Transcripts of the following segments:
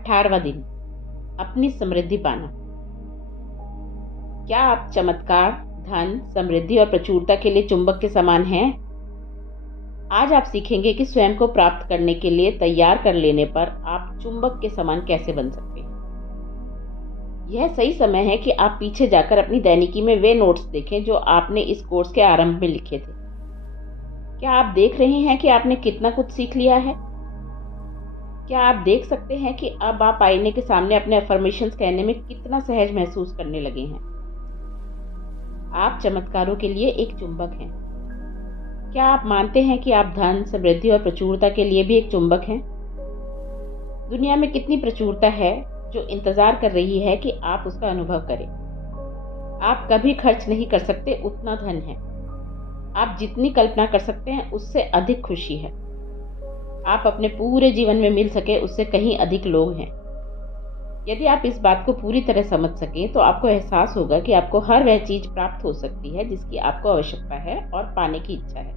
18वां दिन, अपनी समृद्धि पाना। क्या आप चमत्कार, धन, समृद्धि और प्रचुरता के लिए चुंबक के समान हैं? आज आप सीखेंगे कि स्वयं को प्राप्त करने के लिए तैयार कर लेने पर आप चुंबक के समान कैसे बन सकते हैं। यह सही समय है कि आप पीछे जाकर अपनी दैनिकी में वे नोट्स देखें जो आपने इस कोर्स के आरंभ में लिखे थे। क्या आप देख रहे हैं कि आपने कितना कुछ सीख लिया है? क्या आप देख सकते हैं कि अब आप आईने के सामने अपने अफर्मेशंस कहने में कितना सहज महसूस करने लगे हैं? आप चमत्कारों के लिए एक चुंबक हैं। क्या आप मानते हैं कि आप धन, समृद्धि और प्रचुरता के लिए भी एक चुंबक हैं? दुनिया में कितनी प्रचुरता है जो इंतजार कर रही है कि आप उसका अनुभव करें। आप कभी खर्च नहीं कर सकते उतना धन है। आप जितनी कल्पना कर सकते हैं उससे अधिक खुशी है। आप अपने पूरे जीवन में मिल सके उससे कहीं अधिक लोग हैं। यदि आप इस बात को पूरी तरह समझ सकें तो आपको एहसास होगा कि आपको हर वह चीज प्राप्त हो सकती है जिसकी आपको आवश्यकता है और पाने की इच्छा है।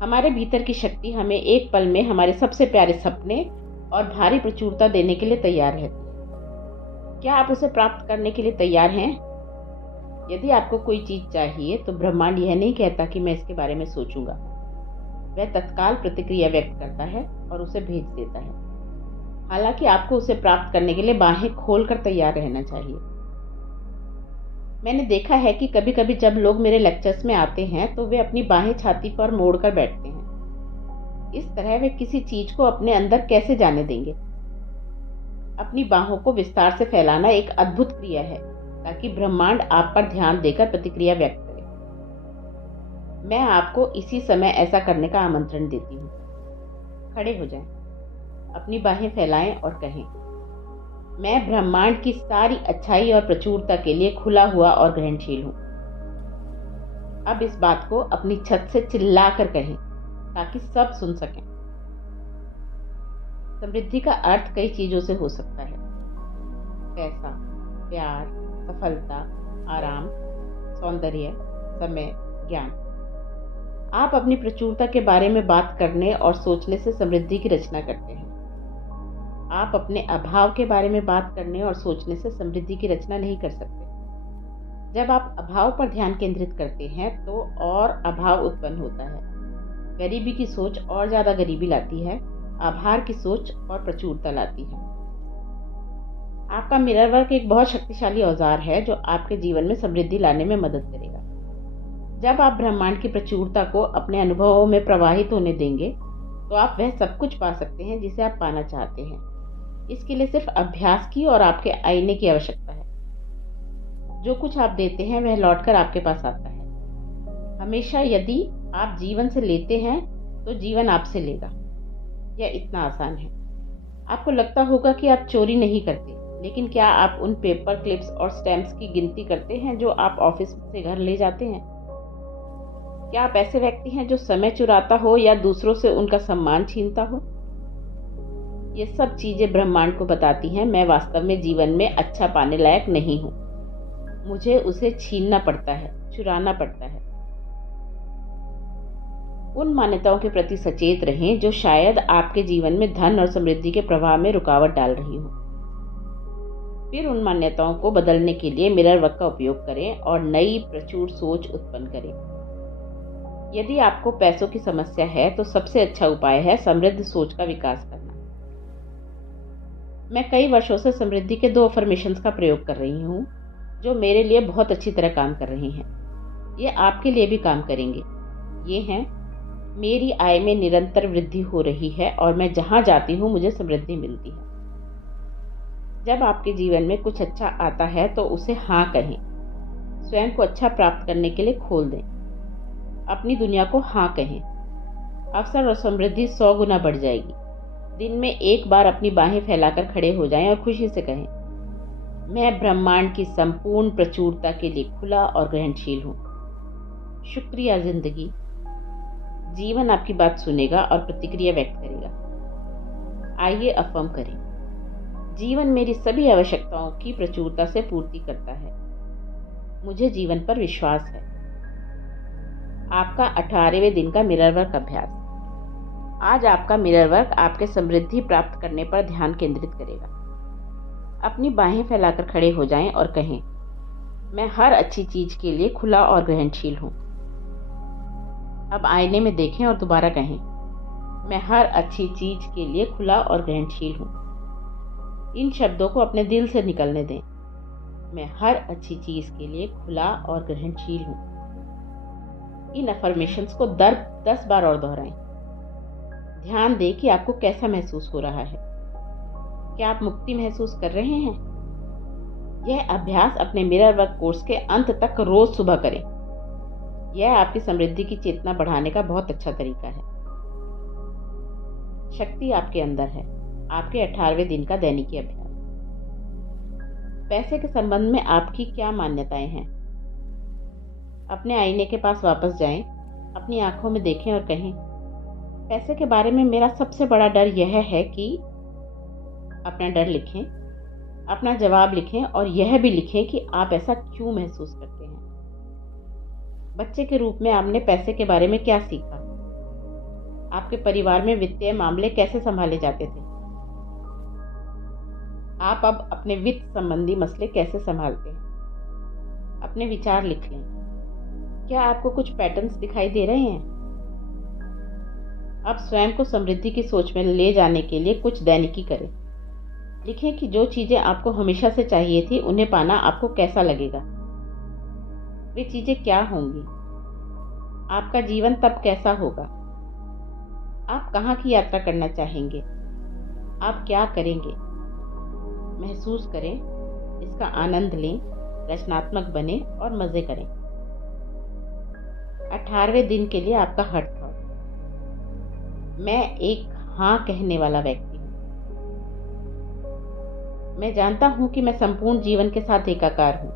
हमारे भीतर की शक्ति हमें एक पल में हमारे सबसे प्यारे सपने और भारी प्रचुरता देने के लिए तैयार रहती है। क्या आप उसे प्राप्त करने के लिए तैयार हैं? यदि आपको कोई चीज चाहिए तो ब्रह्मांड यह नहीं कहता कि मैं इसके बारे में सोचूंगा। वह तत्काल प्रतिक्रिया व्यक्त करता है और उसे भेज देता है। हालांकि आपको उसे प्राप्त करने के लिए बाहें खोलकर तैयार रहना चाहिए। मैंने देखा है कि कभी कभी जब लोग मेरे लेक्चर्स में आते हैं तो वे अपनी बाहें छाती पर मोड़कर बैठते हैं। इस तरह वे किसी चीज को अपने अंदर कैसे जाने देंगे? अपनी बाहों को विस्तार से फैलाना एक अद्भुत क्रिया है ताकि ब्रह्मांड आप पर ध्यान देकर प्रतिक्रिया व्यक्त करे। मैं आपको इसी समय ऐसा करने का आमंत्रण देती हूँ। खड़े हो जाएं, अपनी बाहें फैलाएं और कहें, मैं ब्रह्मांड की सारी अच्छाई और प्रचुरता के लिए खुला हुआ और ग्रहणशील हूं। अब इस बात को अपनी छत से चिल्लाकर कहें ताकि सब सुन सकें। समृद्धि का अर्थ कई चीजों से हो सकता है। पैसा, प्यार, सफलता, आराम, सौंदर्य, समय, ज्ञान। आप अपनी प्रचुरता के बारे में बात करने और सोचने से समृद्धि की रचना करते हैं। आप अपने अभाव के बारे में बात करने और सोचने से समृद्धि की रचना नहीं कर सकते। जब आप अभाव पर ध्यान केंद्रित करते हैं तो और अभाव उत्पन्न होता है। गरीबी की सोच और ज्यादा गरीबी लाती है। आभार की सोच और प्रचुरता लाती है। आपका मिरर वर्क एक बहुत शक्तिशाली औजार है जो आपके जीवन में समृद्धि लाने में मदद करेगा। जब आप ब्रह्मांड की प्रचुरता को अपने अनुभवों में प्रवाहित होने देंगे तो आप वह सब कुछ पा सकते हैं जिसे आप पाना चाहते हैं। इसके लिए सिर्फ अभ्यास की और आपके आईने की आवश्यकता है। जो कुछ आप देते हैं वह लौटकर आपके पास आता है। हमेशा यदि आप जीवन से लेते हैं तो जीवन आपसे लेगा। यह इतना आसान है। आपको लगता होगा कि आप चोरी नहीं करते, लेकिन क्या आप उन पेपर क्लिप्स और स्टैम्प्स की गिनती करते हैं जो आप ऑफिस से घर ले जाते हैं? क्या आप ऐसे व्यक्ति हैं जो समय चुराता हो या दूसरों से उनका सम्मान छीनता हो? ये सब चीजें ब्रह्मांड को बताती हैं मैं वास्तव में जीवन में अच्छा पाने लायक नहीं हूं। मुझे उसे छीनना पड़ता है, चुराना पड़ता है। उन मान्यताओं के प्रति सचेत रहें जो शायद आपके जीवन में धन और समृद्धि के प्रवाह में रुकावट डाल रही हो। फिर उन मान्यताओं को बदलने के लिए मिरर वर्क का उपयोग करें और नई प्रचुर सोच उत्पन्न करें। यदि आपको पैसों की समस्या है तो सबसे अच्छा उपाय है समृद्ध सोच का विकास करना। मैं कई वर्षों से समृद्धि के 2 अफर्मेशंस का प्रयोग कर रही हूँ जो मेरे लिए बहुत अच्छी तरह काम कर रही हैं। ये आपके लिए भी काम करेंगे। ये हैं, मेरी आय में निरंतर वृद्धि हो रही है और मैं जहाँ जाती हूँ मुझे समृद्धि मिलती है। जब आपके जीवन में कुछ अच्छा आता है तो उसे हाँ कहें। स्वयं को अच्छा प्राप्त करने के लिए खोल दें। अपनी दुनिया को हाँ कहें। अवसर और समृद्धि 100 गुना बढ़ जाएगी। दिन में एक बार अपनी बाहें फैलाकर खड़े हो जाएं और खुशी से कहें, मैं ब्रह्मांड की संपूर्ण प्रचुरता के लिए खुला और ग्रहणशील हूँ। शुक्रिया जिंदगी। जीवन आपकी बात सुनेगा और प्रतिक्रिया व्यक्त करेगा। आइए अफर्म करें, जीवन मेरी सभी आवश्यकताओं की प्रचुरता से पूर्ति करता है। मुझे जीवन पर विश्वास है। आपका 18वें दिन का मिरर वर्क अभ्यास। आज आपका मिरर वर्क आपके समृद्धि प्राप्त करने पर ध्यान केंद्रित करेगा। अपनी बाहें फैलाकर खड़े हो जाएं और कहें, मैं हर अच्छी चीज के लिए खुला और ग्रहणशील हूं। अब आईने में देखें और दोबारा कहें, मैं हर अच्छी चीज के लिए खुला और ग्रहणशील हूं। इन शब्दों को अपने दिल से निकलने दें। मैं हर अच्छी चीज के लिए खुला और ग्रहणशील हूं। इन अफर्मेशंस को 10 बार और दोहराएं। ध्यान दें कि आपको कैसा महसूस हो रहा है। क्या आप मुक्ति महसूस कर रहे हैं? यह अभ्यास अपने मिरर वर्क कोर्स के अंत तक रोज सुबह करें। यह आपकी समृद्धि की चेतना बढ़ाने का बहुत अच्छा तरीका है। शक्ति आपके अंदर है। आपके 18वें दिन का दैनिकी अभ्यास। पैसे के संबंध में आपकी क्या मान्यताएं हैं? अपने आईने के पास वापस जाएं, अपनी आंखों में देखें और कहें, पैसे के बारे में मेरा सबसे बड़ा डर यह है कि। अपना डर लिखें, अपना जवाब लिखें और यह भी लिखें कि आप ऐसा क्यों महसूस करते हैं। बच्चे के रूप में आपने पैसे के बारे में क्या सीखा? आपके परिवार में वित्तीय मामले कैसे संभाले जाते थे? आप अब अपने वित्त संबंधी मसले कैसे संभालते हैं? अपने विचार लिख लें। क्या आपको कुछ पैटर्न्स दिखाई दे रहे हैं? अब स्वयं को समृद्धि की सोच में ले जाने के लिए कुछ दैनिकी करें। लिखें कि जो चीजें आपको हमेशा से चाहिए थी उन्हें पाना आपको कैसा लगेगा। वे चीजें क्या होंगी? आपका जीवन तब कैसा होगा? आप कहाँ की यात्रा करना चाहेंगे? आप क्या करेंगे? महसूस करें, इसका आनंद लें, रचनात्मक बने और मजे करें। 18वें दिन के लिए आपका हर्ट थॉट। मैं एक हाँ कहने वाला व्यक्ति हूँ। मैं जानता हूँ कि मैं संपूर्ण जीवन के साथ एकाकार हूँ।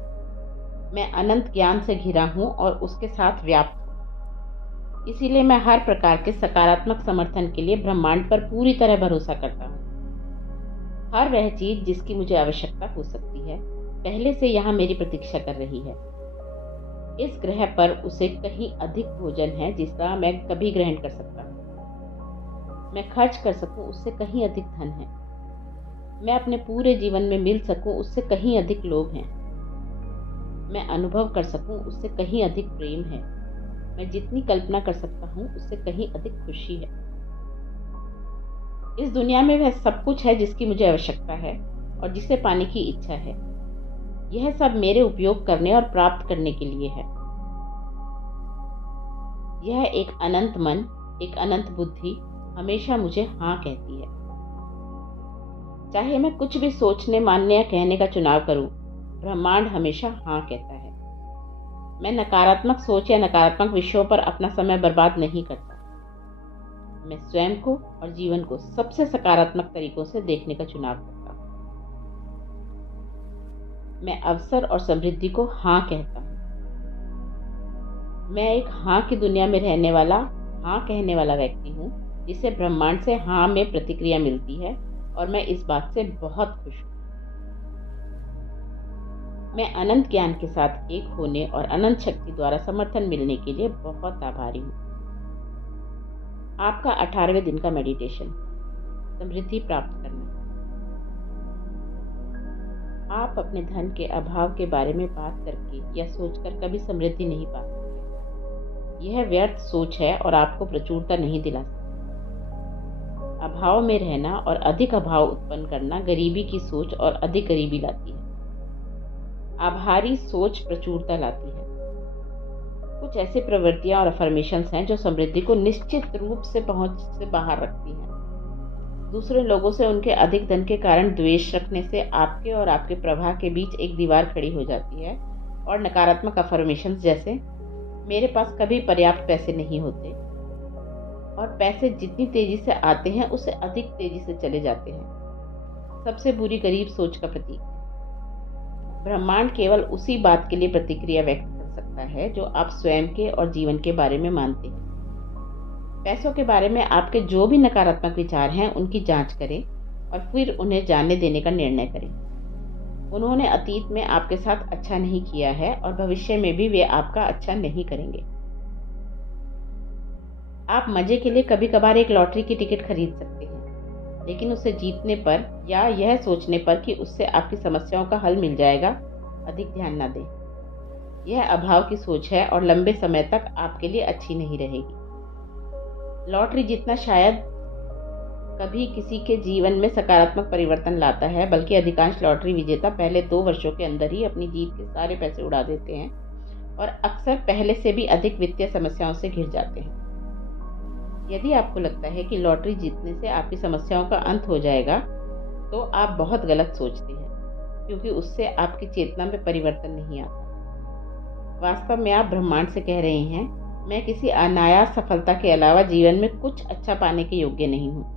मैं अनंत ज्ञान से घिरा हूँ और उसके साथ व्याप्त हूँ। इसीलिए मैं हर प्रकार के सकारात्मक समर्थन के लिए ब्रह्मांड पर पूरी तरह भरोसा करता हूँ। हर वह चीज जिसकी मुझे आवश्यकता हो सकती है पहले से यहाँ मेरी प्रतीक्षा कर रही है। इस ग्रह पर उसे कहीं अधिक भोजन है जिसका मैं कभी ग्रहण कर सकता हूँ। मैं खर्च कर सकूं उससे कहीं अधिक धन है। मैं अपने पूरे जीवन में मिल सकूं उससे कहीं अधिक लोग हैं। मैं अनुभव कर सकूं उससे कहीं अधिक प्रेम है। मैं जितनी कल्पना कर सकता हूं उससे कहीं अधिक खुशी है। इस दुनिया में वह सब कुछ है जिसकी मुझे आवश्यकता है और जिसे पाने की इच्छा है। यह सब मेरे उपयोग करने और प्राप्त करने के लिए है। यह एक अनंत मन, एक अनंत बुद्धि हमेशा मुझे हाँ कहती है। चाहे मैं कुछ भी सोचने, मानने या कहने का चुनाव करूं, ब्रह्मांड हमेशा हाँ कहता है। मैं नकारात्मक सोच या नकारात्मक विषयों पर अपना समय बर्बाद नहीं करता। मैं स्वयं को और जीवन को सबसे सकारात्मक तरीकों से देखने का चुनाव करता हूँ। मैं अवसर और समृद्धि को हाँ कहता हूँ। मैं एक हाँ की दुनिया में रहने वाला, हाँ कहने वाला व्यक्ति हूँ जिसे ब्रह्मांड से हाँ में प्रतिक्रिया मिलती है और मैं इस बात से बहुत खुश हूँ। मैं अनंत ज्ञान के साथ एक होने और अनंत शक्ति द्वारा समर्थन मिलने के लिए बहुत आभारी हूँ। आपका 18वें दिन का मेडिटेशन, समृद्धि प्राप्त करना। आप अपने धन के अभाव के बारे में बात करके या सोचकर कभी समृद्धि नहीं पा सकते। यह व्यर्थ सोच है और आपको प्रचुरता नहीं दिला सकती। अभाव में रहना और अधिक अभाव उत्पन्न करना गरीबी की सोच और अधिक गरीबी लाती है। आभारी सोच प्रचुरता लाती है। कुछ ऐसी प्रवृत्तियां और अफर्मेशंस हैं जो समृद्धि को निश्चित रूप से पहुंच से बाहर रखती हैं। दूसरे लोगों से उनके अधिक धन के कारण द्वेष रखने से आपके और आपके प्रवाह के बीच एक दीवार खड़ी हो जाती है और नकारात्मक अफर्मेशंस जैसे मेरे पास कभी पर्याप्त पैसे नहीं होते और पैसे जितनी तेजी से आते हैं उससे अधिक तेजी से चले जाते हैं, सबसे बुरी गरीब सोच का प्रतीक है। ब्रह्मांड केवल उसी बात के लिए प्रतिक्रिया व्यक्त कर सकता है जो आप स्वयं के और जीवन के बारे में मानते हैं। पैसों के बारे में आपके जो भी नकारात्मक विचार हैं उनकी जांच करें और फिर उन्हें जाने देने का निर्णय करें। उन्होंने अतीत में आपके साथ अच्छा नहीं किया है और भविष्य में भी वे आपका अच्छा नहीं करेंगे। आप मज़े के लिए कभी कभार एक लॉटरी की टिकट खरीद सकते हैं, लेकिन उसे जीतने पर या यह सोचने पर कि उससे आपकी समस्याओं का हल मिल जाएगा, अधिक ध्यान न दें। यह अभाव की सोच है और लंबे समय तक आपके लिए अच्छी नहीं रहेगी। लॉटरी जीतना शायद कभी किसी के जीवन में सकारात्मक परिवर्तन लाता है, बल्कि अधिकांश लॉटरी विजेता पहले 2 वर्षों के अंदर ही अपनी जीत के सारे पैसे उड़ा देते हैं और अक्सर पहले से भी अधिक वित्तीय समस्याओं से घिर जाते हैं। यदि आपको लगता है कि लॉटरी जीतने से आपकी समस्याओं का अंत हो जाएगा, तो आप बहुत गलत सोचते हैं, क्योंकि उससे आपकी चेतना में परिवर्तन नहीं आता। वास्तव में आप ब्रह्मांड से कह रहे हैं, मैं किसी अनायास सफलता के अलावा जीवन में कुछ अच्छा पाने के योग्य नहीं हूँ।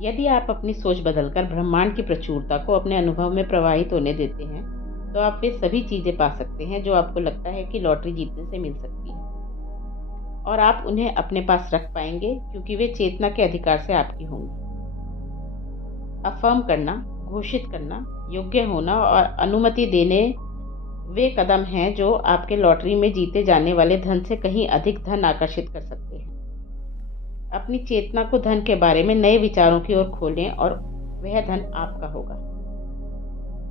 यदि आप अपनी सोच बदलकर ब्रह्मांड की प्रचुरता को अपने अनुभव में प्रवाहित होने देते हैं, तो आप वे सभी चीज़ें पा सकते हैं जो आपको लगता है कि लॉटरी जीतने से मिल सकती है, और आप उन्हें अपने पास रख पाएंगे, क्योंकि वे चेतना के अधिकार से आपकी होंगी। अफर्म करना, घोषित करना, योग्य होना और अनुमति देने वे कदम हैं जो आपके लॉटरी में जीते जाने वाले धन से कहीं अधिक धन आकर्षित कर सकते हैं। अपनी चेतना को धन के बारे में नए विचारों की ओर खोलें और वह धन आपका होगा।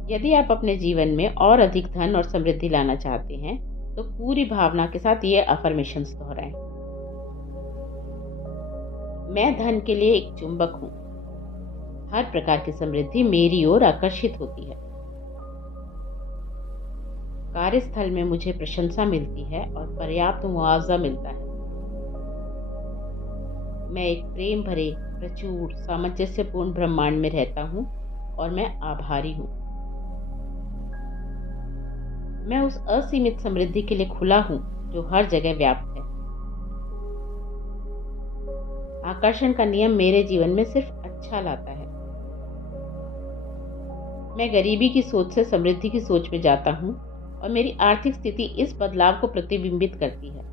यदि आप अपने जीवन में और अधिक धन और समृद्धि लाना चाहते हैं, तो पूरी भावना के साथ ये अफर्मेशंस दोहराएं। मैं धन के लिए एक चुंबक हूं। हर प्रकार की समृद्धि मेरी ओर आकर्षित होती है। कार्यस्थल में मुझे प्रशंसा मिलती है और पर्याप्त मुआवजा मिलता है। मैं एक प्रेम भरे, प्रचुर, सामंजस्यपूर्ण ब्रह्मांड में रहता हूँ और मैं आभारी हूँ। मैं उस असीमित समृद्धि के लिए खुला हूँ जो हर जगह व्याप्त है। आकर्षण का नियम मेरे जीवन में सिर्फ अच्छा लाता है। मैं गरीबी की सोच से समृद्धि की सोच में जाता हूँ और मेरी आर्थिक स्थिति इस बदलाव को प्रतिबिंबित करती है।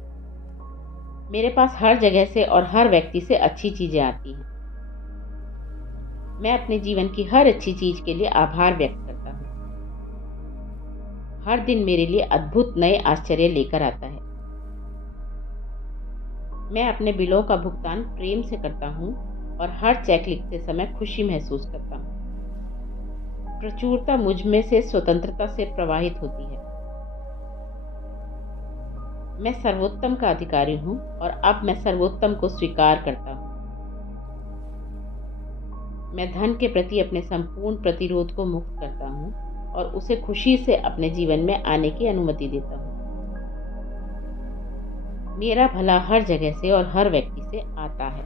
मेरे पास हर जगह से और हर व्यक्ति से अच्छी चीजें आती हैं। मैं अपने जीवन की हर अच्छी चीज के लिए आभार व्यक्त करता हूँ। हर दिन मेरे लिए अद्भुत नए आश्चर्य लेकर आता है। मैं अपने बिलों का भुगतान प्रेम से करता हूँ और हर चेक लिखते समय खुशी महसूस करता हूँ। प्रचुरता मुझ में से स्वतंत्रता से प्रवाहित होती है। मैं सर्वोत्तम का अधिकारी हूँ और अब मैं सर्वोत्तम को स्वीकार करता हूँ। मैं धन के प्रति अपने संपूर्ण प्रतिरोध को मुक्त करता हूँ और उसे खुशी से अपने जीवन में आने की अनुमति देता हूँ। मेरा भला हर जगह से और हर व्यक्ति से आता है।